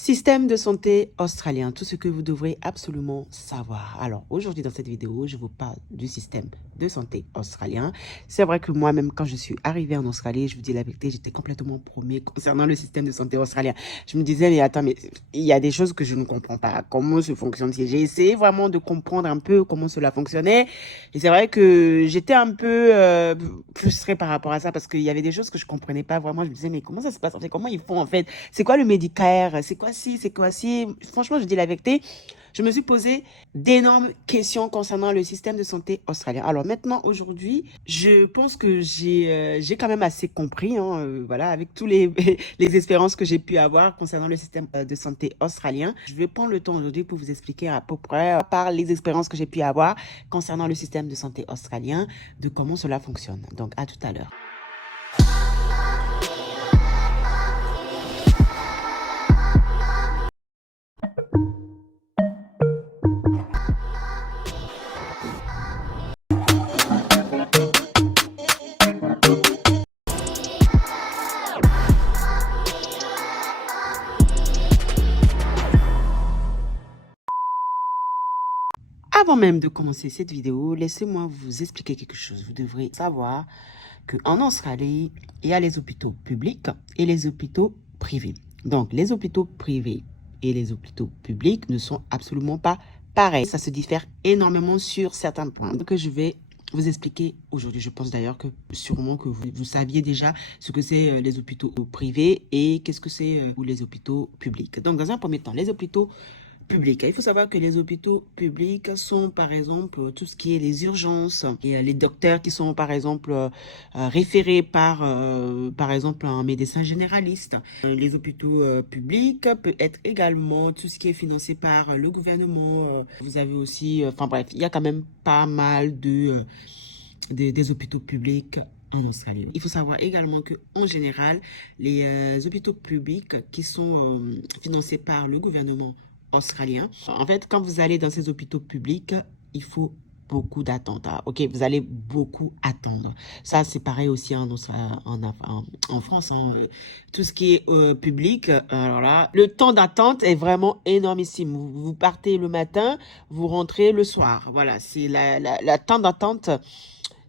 Système de santé australien, tout ce que vous devrez absolument savoir. Alors aujourd'hui dans cette vidéo, je vous parle du système de santé australien. C'est vrai que moi-même quand je suis arrivée en Australie, je vous dis la vérité, j'étais complètement paumée concernant le système de santé australien. Je me disais mais attends, mais il y a des choses que je ne comprends pas. Comment ça fonctionne? J'ai essayé vraiment de comprendre un peu comment cela fonctionnait. Et c'est vrai que j'étais un peu frustrée par rapport à ça parce qu'il y avait des choses que je comprenais pas vraiment. Je me disais mais comment ça se passe en fait? Comment ils font en fait? C'est quoi le Medicare? C'est quoi ci? C'est quoi ci? Franchement, je dis la vérité. Je me suis posé d'énormes questions concernant le système de santé australien. Alors maintenant, aujourd'hui, je pense que j'ai quand même assez compris, hein, voilà, avec tous les, les expériences que j'ai pu avoir concernant le système de santé australien. Je vais prendre le temps aujourd'hui pour vous expliquer à peu près, par les expériences que j'ai pu avoir concernant le système de santé australien, de comment cela fonctionne. Donc, à tout à l'heure. Avant même de commencer cette vidéo, laissez-moi vous expliquer quelque chose. Vous devrez savoir qu'en Australie, il y a les hôpitaux publics et les hôpitaux privés. Donc, les hôpitaux privés et les hôpitaux publics ne sont absolument pas pareils. Ça se diffère énormément sur certains points que je vais vous expliquer aujourd'hui. Je pense d'ailleurs que sûrement que vous saviez déjà ce que c'est les hôpitaux privés et qu'est-ce que c'est les hôpitaux publics. Donc, dans un premier temps, les hôpitaux publics. Il faut savoir que les hôpitaux publics sont, par exemple, tout ce qui est les urgences et les docteurs qui sont, par exemple, référés par exemple, un médecin généraliste. Les hôpitaux publics peut être également tout ce qui est financé par le gouvernement. Vous avez aussi, enfin bref, il y a quand même pas mal des hôpitaux publics en Australie. Il faut savoir également que en général, les hôpitaux publics qui sont financés par le gouvernement australien, en fait, quand vous allez dans ces hôpitaux publics, il faut beaucoup d'attente. Ok, vous allez beaucoup attendre. Ça, c'est pareil aussi en France. Hein. Tout ce qui est public, alors là, le temps d'attente est vraiment énormissime. Vous partez le matin, vous rentrez le soir. Voilà, c'est la temps d'attente,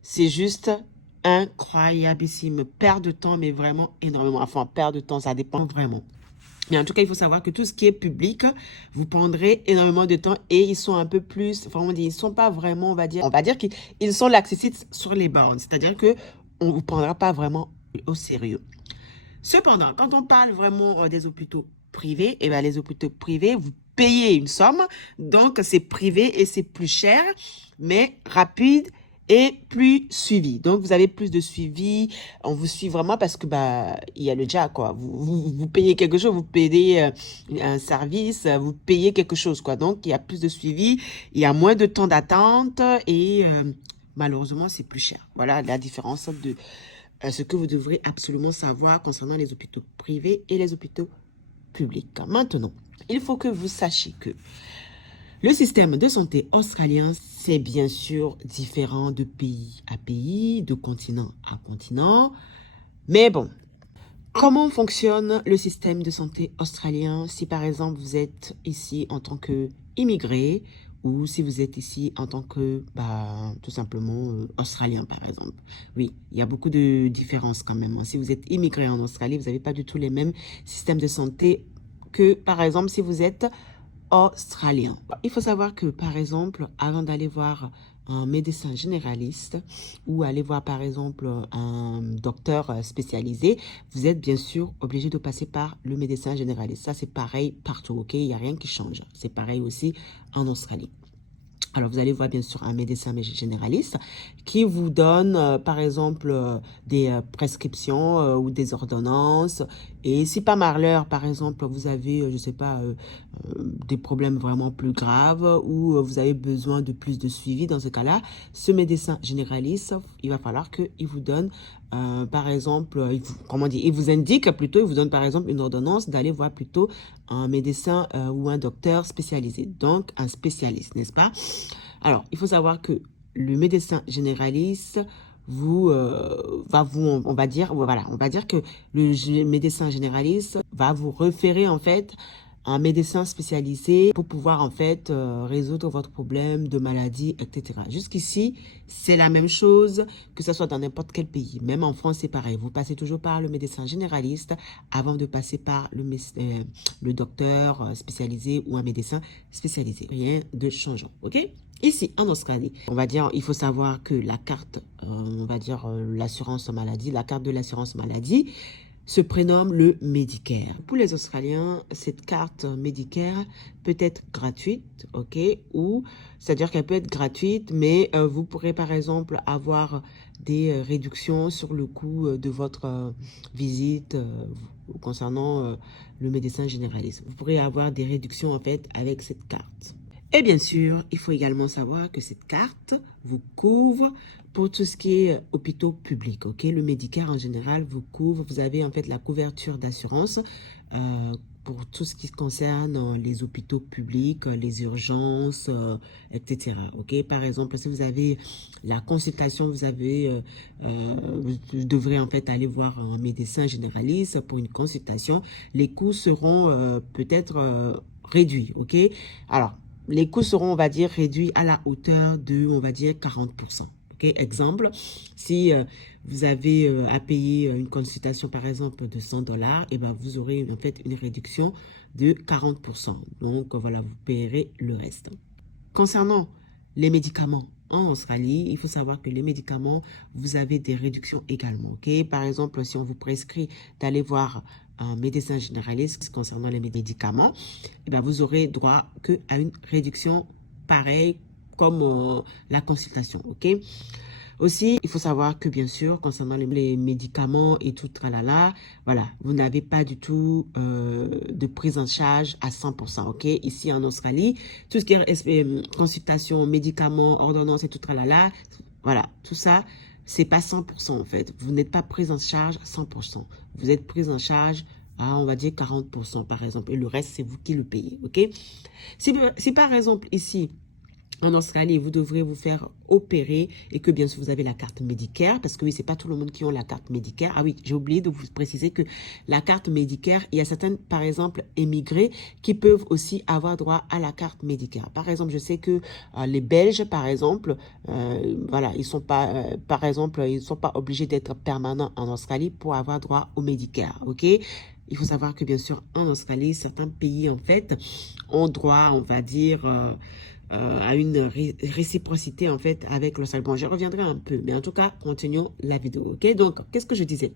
c'est juste incroyableissime. Perte de temps, mais vraiment énormément. Enfin, perte de temps, ça dépend vraiment. Mais en tout cas, il faut savoir que tout ce qui est public, vous prendrez énormément de temps et ils sont un peu plus, enfin, on dit, ils sont pas vraiment, on va dire qu'ils sont laxistes sur les bornes. C'est-à-dire que on vous prendra pas vraiment au sérieux. Cependant, quand on parle vraiment des hôpitaux privés, eh ben, les hôpitaux privés, vous payez une somme, donc c'est privé et c'est plus cher, mais rapide et plus suivi. Donc, vous avez plus de suivi. On vous suit vraiment parce que, il y a le jack, quoi. Vous payez quelque chose, vous payez un service, vous payez quelque chose, quoi. Donc, il y a plus de suivi, il y a moins de temps d'attente et malheureusement, c'est plus cher. Voilà la différence de ce que vous devrez absolument savoir concernant les hôpitaux privés et les hôpitaux publics. Maintenant, il faut que vous sachiez que le système de santé australien, c'est bien sûr différent de pays à pays, de continent à continent. Mais bon, comment fonctionne le système de santé australien si par exemple vous êtes ici en tant qu'immigré ou si vous êtes ici en tant que, tout simplement, australien par exemple. Oui, il y a beaucoup de différences quand même. Si vous êtes immigré en Australie, vous n'avez pas du tout les mêmes systèmes de santé que par exemple si vous êtes australien. Il faut savoir que, par exemple, avant d'aller voir un médecin généraliste ou aller voir, par exemple, un docteur spécialisé, vous êtes bien sûr obligé de passer par le médecin généraliste. Ça, c'est pareil partout, ok? Il n'y a rien qui change. C'est pareil aussi en Australie. Alors, vous allez voir bien sûr un médecin généraliste qui vous donne, par exemple, des prescriptions ou des ordonnances. Et si par malheur, par exemple, vous avez, je sais pas, des problèmes vraiment plus graves ou vous avez besoin de plus de suivi, dans ce cas-là, ce médecin généraliste, il va falloir qu'il vous donne, par exemple, il vous indique plutôt, il vous donne par exemple une ordonnance d'aller voir plutôt un médecin ou un docteur spécialisé, donc un spécialiste, n'est-ce pas? Alors, il faut savoir que le médecin généraliste on va dire que le médecin généraliste va vous référer en fait un médecin spécialisé pour pouvoir en fait résoudre votre problème de maladie, etc. Jusqu'ici, c'est la même chose que ce soit dans n'importe quel pays. Même en France, c'est pareil. Vous passez toujours par le médecin généraliste avant de passer par le docteur spécialisé ou un médecin spécialisé. Rien de changeant, ok? Ici, en Australie, on va dire, il faut savoir que la carte, on va dire l'assurance maladie, la carte de l'assurance maladie, se prénomme le Medicare. Pour les Australiens, cette carte Medicare peut être gratuite, ok, ou c'est-à-dire qu'elle peut être gratuite, mais vous pourrez par exemple avoir des réductions sur le coût de votre visite concernant le médecin généraliste. Vous pourrez avoir des réductions en fait avec cette carte. Et bien sûr, il faut également savoir que cette carte vous couvre pour tout ce qui est hôpitaux publics, ok? Le Medicare en général vous couvre, vous avez en fait la couverture d'assurance pour tout ce qui concerne les hôpitaux publics, les urgences, etc. Ok? Par exemple, si vous avez la consultation, vous devrez en fait aller voir un médecin généraliste pour une consultation. Les coûts seront peut-être réduits, ok? Alors, les coûts seront, on va dire, réduits à la hauteur de, on va dire, 40%. Okay? Exemple, si vous avez à payer une consultation, par exemple, de 100 $, et ben, vous aurez en fait une réduction de 40%. Donc, voilà, vous payerez le reste. Concernant les médicaments en Australie, il faut savoir que les médicaments, vous avez des réductions également. Okay? Par exemple, si on vous prescrit d'aller voir un médecin généraliste concernant les médicaments, eh bien, vous aurez droit qu'à une réduction pareille comme la consultation. Ok? Aussi, il faut savoir que bien sûr, concernant les médicaments et tout, tralala, voilà, vous n'avez pas du tout de prise en charge à 100%, ok? Ici en Australie, tout ce qui est consultation, médicaments, ordonnances et tout, tralala, voilà, tout ça, c'est pas 100% en fait. Vous n'êtes pas prise en charge à 100%. Vous êtes prise en charge à, on va dire, 40% par exemple. Et le reste, c'est vous qui le payez, ok? Si par exemple ici, en Australie, vous devrez vous faire opérer et que bien sûr vous avez la carte Medicare, parce que oui, c'est pas tout le monde qui a la carte Medicare. Ah oui, j'ai oublié de vous préciser que la carte Medicare, il y a certaines, par exemple, émigrés qui peuvent aussi avoir droit à la carte Medicare. Par exemple, je sais que les Belges, par exemple, voilà, ils sont pas, par exemple, ils sont pas obligés d'être permanents en Australie pour avoir droit au Medicare, ok? Il faut savoir que bien sûr, en Australie, certains pays, en fait, ont droit, on va dire, à une réciprocité en fait avec l'Australie. Bon, je reviendrai un peu, mais en tout cas, continuons la vidéo, ok? Donc, qu'est-ce que je disais?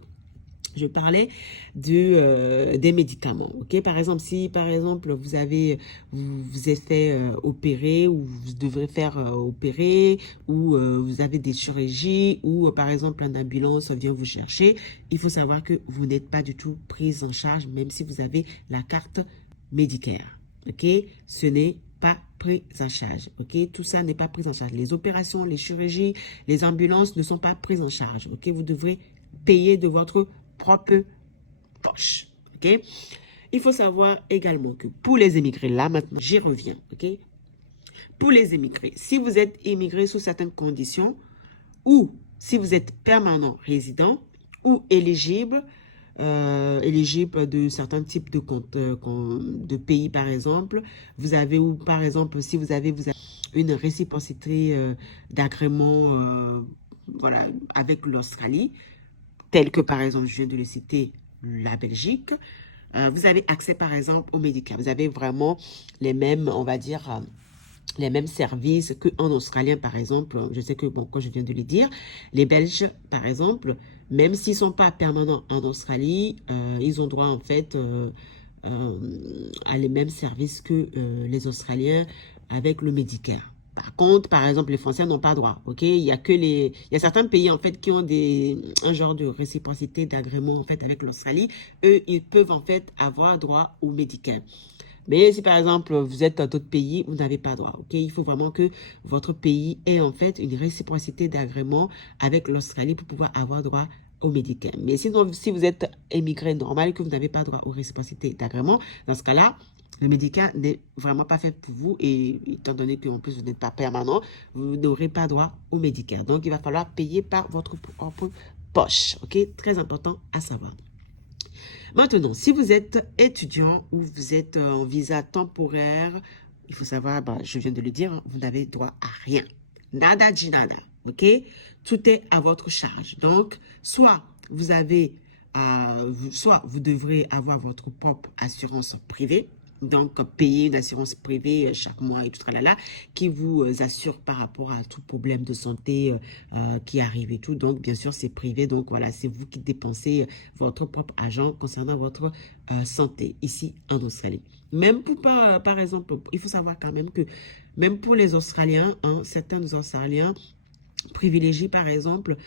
Je parlais des médicaments, ok? Par exemple, si par exemple vous êtes fait opérer ou vous devrez faire opérer ou vous avez des chirurgies ou par exemple une ambulance vient vous chercher, il faut savoir que vous n'êtes pas du tout prise en charge même si vous avez la carte Medicare, ok? Ce n'est pas pris en charge, ok? Tout ça n'est pas pris en charge. Les opérations, les chirurgies, les ambulances ne sont pas prises en charge, ok? Vous devrez payer de votre propre poche, ok? Il faut savoir également que pour les émigrés, là maintenant, j'y reviens, ok? Pour les émigrés, si vous êtes émigré sous certaines conditions ou si vous êtes permanent résident ou éligible de certains types de pays, par exemple. Vous avez, ou par exemple, si vous avez une réciprocité d'agrément voilà, avec l'Australie, tel que, par exemple, je viens de le citer, la Belgique, vous avez accès, par exemple, aux médicaments. Vous avez vraiment les mêmes, on va dire, les mêmes services qu'en Australien, par exemple. Je sais que, bon, quand je viens de le dire, les Belges, par exemple, même s'ils ne sont pas permanents en Australie, ils ont droit, en fait, à les mêmes services que les avec le Medicare. Par contre, par exemple, les Français n'ont pas droit, ok? Il y a certains pays, en fait, qui ont un genre de réciprocité d'agrément, en fait, avec l'Australie. Eux, ils peuvent, en fait, avoir droit au médical. Mais si, par exemple, vous êtes dans d'autres pays, vous n'avez pas droit, ok? Il faut vraiment que votre pays ait, en fait, une réciprocité d'agrément avec l'Australie pour pouvoir avoir droit au médical. Mais sinon, si vous êtes émigré normal et que vous n'avez pas droit aux réciprocités d'agrément, dans ce cas-là, le médical n'est vraiment pas fait pour vous et étant donné qu'en plus vous n'êtes pas permanent, vous n'aurez pas droit au médical. Donc, il va falloir payer par votre propre poche. Ok? Très important à savoir. Maintenant, si vous êtes étudiant ou vous êtes en visa temporaire, il faut savoir, bah, je viens de le dire, vous n'avez droit à rien. Nada de nada, ok? Tout est à votre charge. Donc, soit vous devrez avoir votre propre assurance privée, donc payer une assurance privée chaque mois et tout tralala, qui vous assure par rapport à tout problème de santé qui arrive et tout. Donc, bien sûr, c'est privé. Donc, voilà, c'est vous qui dépensez votre propre argent concernant votre santé ici en Australie. Même pour, par exemple, il faut savoir quand même que même pour les Australiens, hein, certains Australiens privilégient par exemple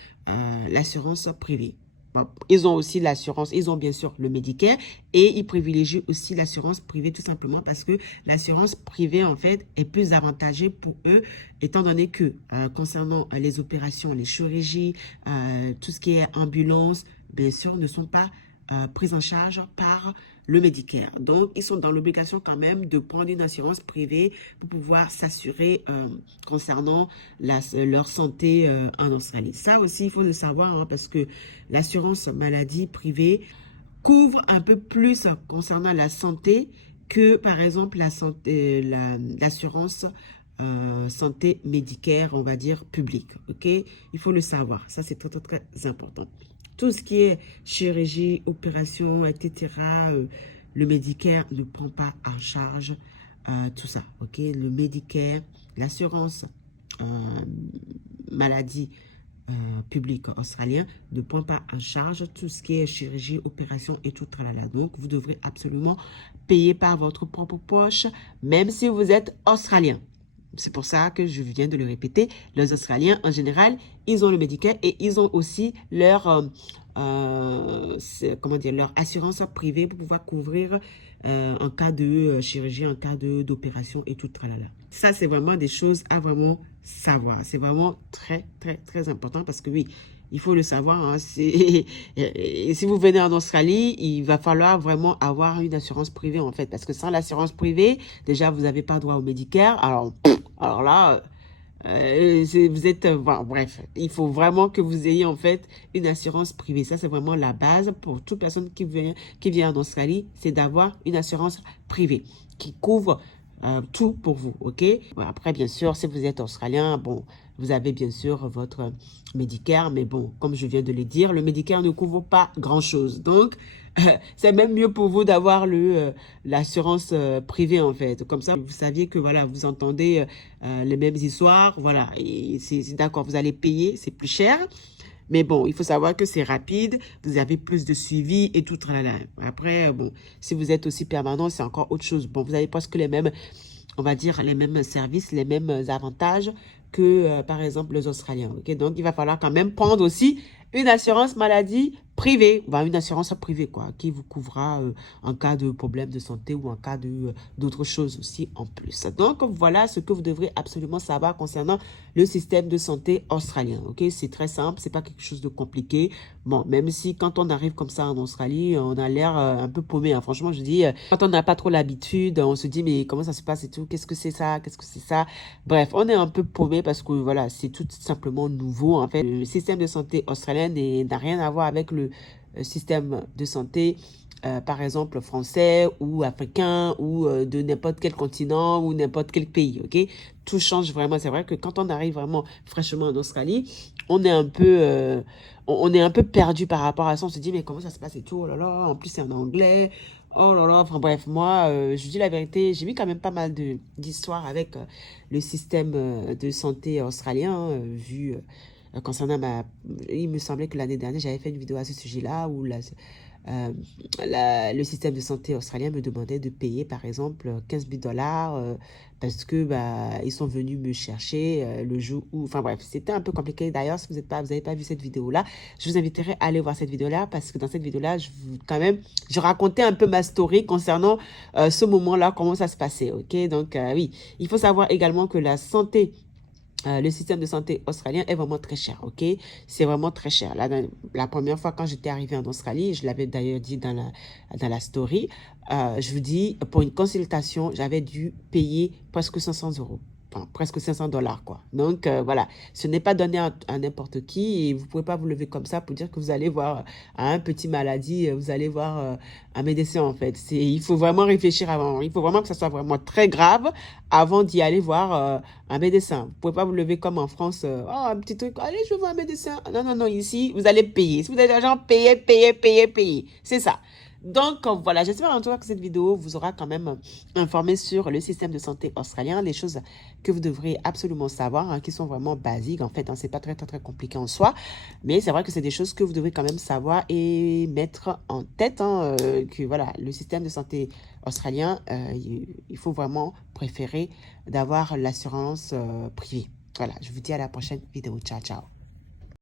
l'assurance privée. Bon, ils ont aussi l'assurance, ils ont bien sûr le Medicare et ils privilégient aussi l'assurance privée tout simplement parce que l'assurance privée en fait est plus avantagée pour eux étant donné que concernant les opérations, les chirurgies, tout ce qui est ambulance, bien sûr ne sont pas prises en charge par le Medicare. Donc, ils sont dans l'obligation quand même de prendre une assurance privée pour pouvoir s'assurer concernant leur santé en Australie. Ça aussi, il faut le savoir hein, parce que l'assurance maladie privée couvre un peu plus concernant la santé que, par exemple, l'assurance santé Medicare, on va dire, publique. Ok? Il faut le savoir. Ça, c'est très, très, très important. Tout ce qui est chirurgie, opération, etc., le Medicare ne prend pas en charge tout ça. Ok, le Medicare, l'assurance maladie publique australien ne prend pas en charge tout ce qui est chirurgie, opération et tout tralala. Donc, vous devrez absolument payer par votre propre poche, même si vous êtes australien. C'est pour ça que je viens de le répéter. Les Australiens, en général, ils ont le Medicare et ils ont aussi leur, comment dire, leur assurance privée pour pouvoir couvrir en cas de chirurgie, en cas d'opération et tout. Tralala. Ça, c'est vraiment des choses à vraiment savoir. C'est vraiment très, très, très important parce que oui, il faut le savoir. Hein, si vous venez en Australie, il va falloir vraiment avoir une assurance privée en fait. Parce que sans l'assurance privée, déjà, vous n'avez pas droit au Medicare. Alors là, vous êtes... bon, bref, il faut vraiment que vous ayez en fait une assurance privée. Ça, c'est vraiment la base pour toute personne qui vient en Australie. C'est d'avoir une assurance privée qui couvre tout pour vous, ok? Bon, après, bien sûr, si vous êtes australien, bon, vous avez bien sûr votre Medicare, mais bon, comme je viens de le dire, le Medicare ne couvre pas grand-chose. Donc, c'est même mieux pour vous d'avoir l'assurance privée, en fait. Comme ça, vous saviez que, voilà, vous entendez les mêmes histoires, voilà, et c'est d'accord, vous allez payer, c'est plus cher. Mais bon, il faut savoir que c'est rapide, vous avez plus de suivi et tout. Tralala. Après, bon, si vous êtes aussi permanent, c'est encore autre chose. Bon, vous avez presque les mêmes, on va dire, les mêmes services, les mêmes avantages que, par exemple, les Australiens. Okay? Donc, il va falloir quand même prendre aussi une assurance maladie privée, une assurance privée, quoi, qui vous couvrira en cas de problème de santé ou en cas d'autres choses aussi en plus. Donc, voilà ce que vous devrez absolument savoir concernant le système de santé australien. Ok, c'est très simple, c'est pas quelque chose de compliqué. Bon, même si quand on arrive comme ça en Australie, on a l'air un peu paumé. Hein. Franchement, je dis, quand on n'a pas trop l'habitude, on se dit, mais comment ça se passe et tout? Qu'est-ce que c'est ça? Qu'est-ce que c'est ça? Bref, on est un peu paumé parce que voilà, c'est tout simplement nouveau. En fait, le système de santé australien n'a rien à voir avec le système de santé par exemple français ou africain ou de n'importe quel continent ou n'importe quel pays, ok? Tout change vraiment. C'est vrai que quand on arrive vraiment fraîchement en Australie, on est un peu, on est un peu perdu par rapport à ça. On se dit, mais comment ça se passe et tout? Oh là là, en plus c'est en anglais. Oh là là, enfin bref, moi, je vous dis la vérité, j'ai vu quand même pas mal d'histoires avec le système de santé australien, hein, vu concernant il me semblait que l'année dernière, j'avais fait une vidéo à ce sujet-là où le système de santé australien me demandait de payer, par exemple, 15 000 $ parce que ils sont venus me chercher le jour où... Enfin bref, c'était un peu compliqué. D'ailleurs, si vous n'avez pas vu cette vidéo-là, je vous inviterai à aller voir cette vidéo-là parce que dans cette vidéo-là, je racontais un peu ma story concernant ce moment-là, comment ça se passait, ok? Donc, oui, il faut savoir également que la santé... le système de santé australien est vraiment très cher, ok? C'est vraiment très cher. Là, la première fois quand j'étais arrivée en Australie, je l'avais d'ailleurs dit dans la story, je vous dis, pour une consultation, j'avais dû payer presque 500 €. enfin, presque 500 $, quoi. Donc, voilà, ce n'est pas donné à n'importe qui et vous ne pouvez pas vous lever comme ça pour dire que vous allez voir un petit maladie, vous allez voir un médecin, en fait. Il faut vraiment réfléchir avant. Il faut vraiment que ça soit vraiment très grave avant d'y aller voir un médecin. Vous ne pouvez pas vous lever comme en France, oh, un petit truc, allez, je veux voir un médecin. Non, non, non, ici, vous allez payer. Si vous avez de l'argent, payez, payez, payez, payez. C'est ça. Donc, voilà, j'espère en tout cas que cette vidéo vous aura quand même informé sur le système de santé australien, les choses que vous devrez absolument savoir, hein, qui sont vraiment basiques. En fait, hein, c'est pas très, très, très compliqué en soi, mais c'est vrai que c'est des choses que vous devez quand même savoir et mettre en tête, hein, que voilà, le système de santé australien, il faut vraiment préférer d'avoir l'assurance privée. Voilà, je vous dis à la prochaine vidéo. Ciao, ciao.